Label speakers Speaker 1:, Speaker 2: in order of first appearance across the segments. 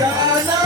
Speaker 1: Rana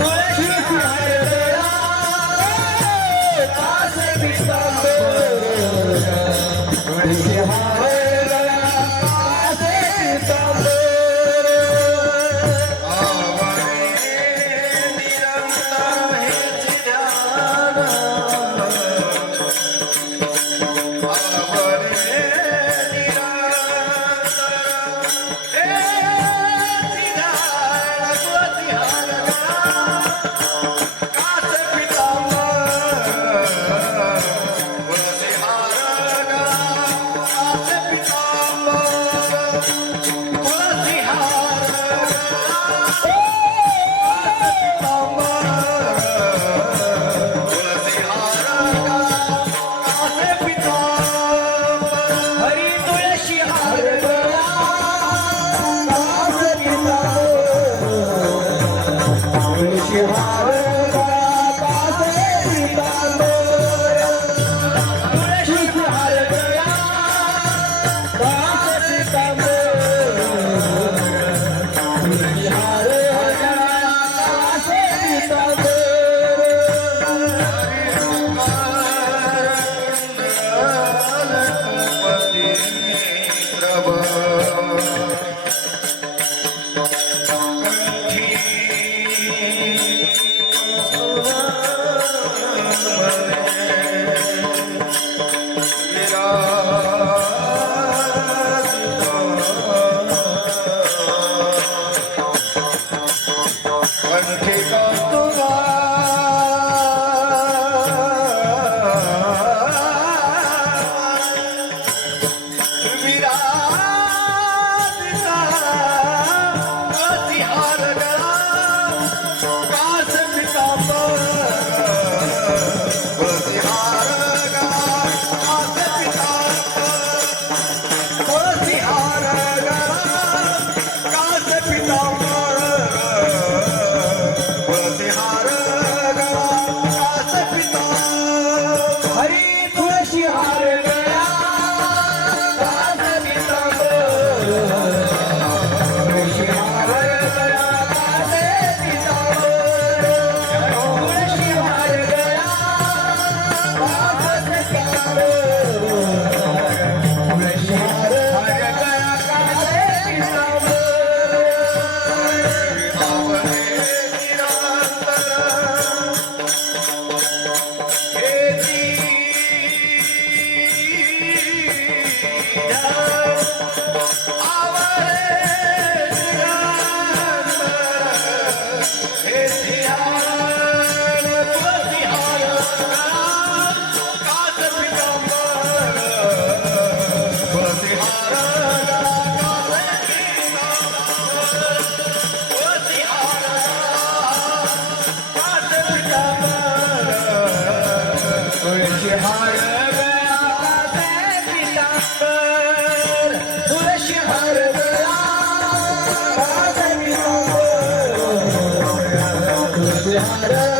Speaker 1: Let's. you. हार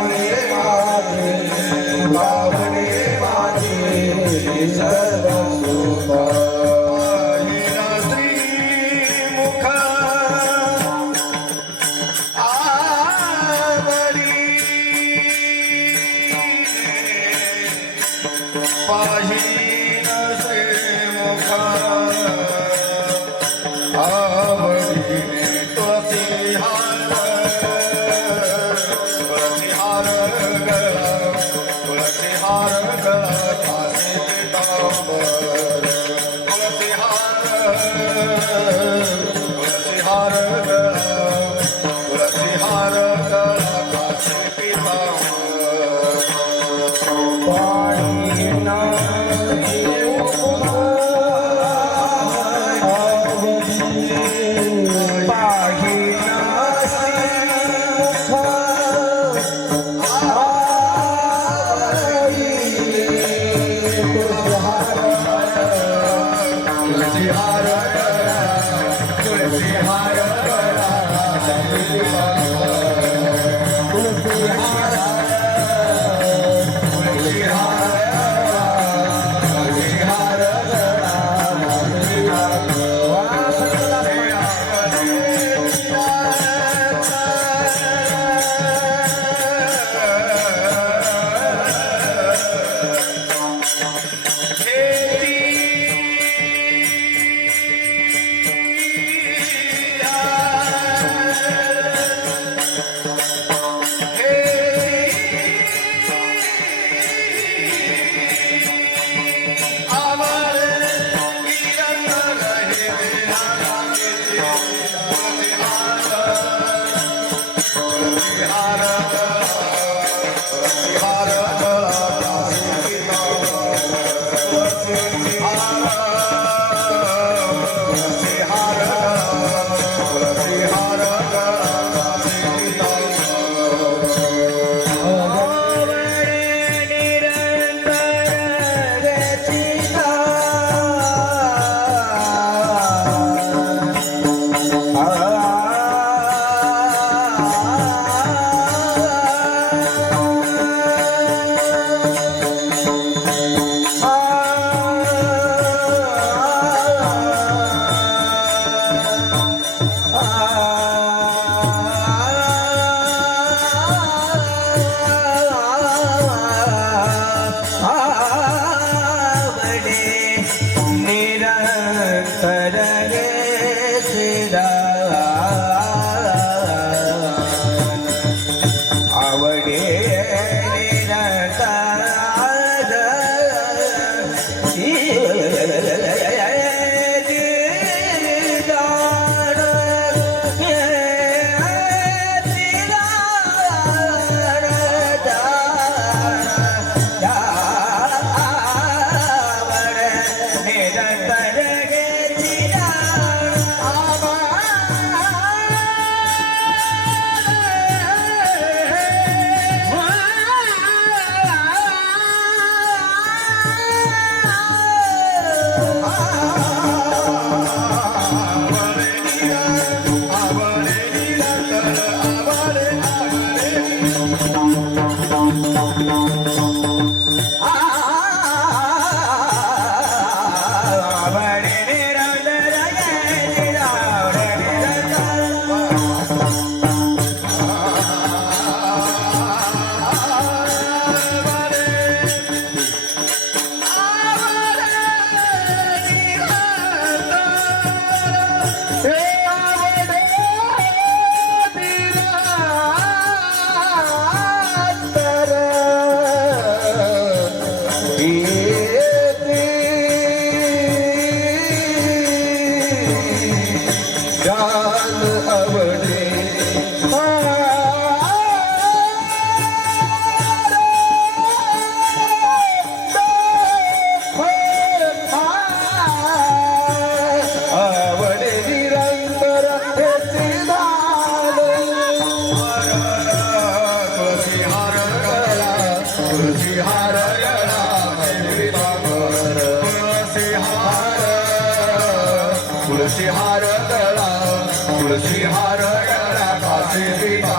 Speaker 1: Oh. तुलसी हार गळा हार गळा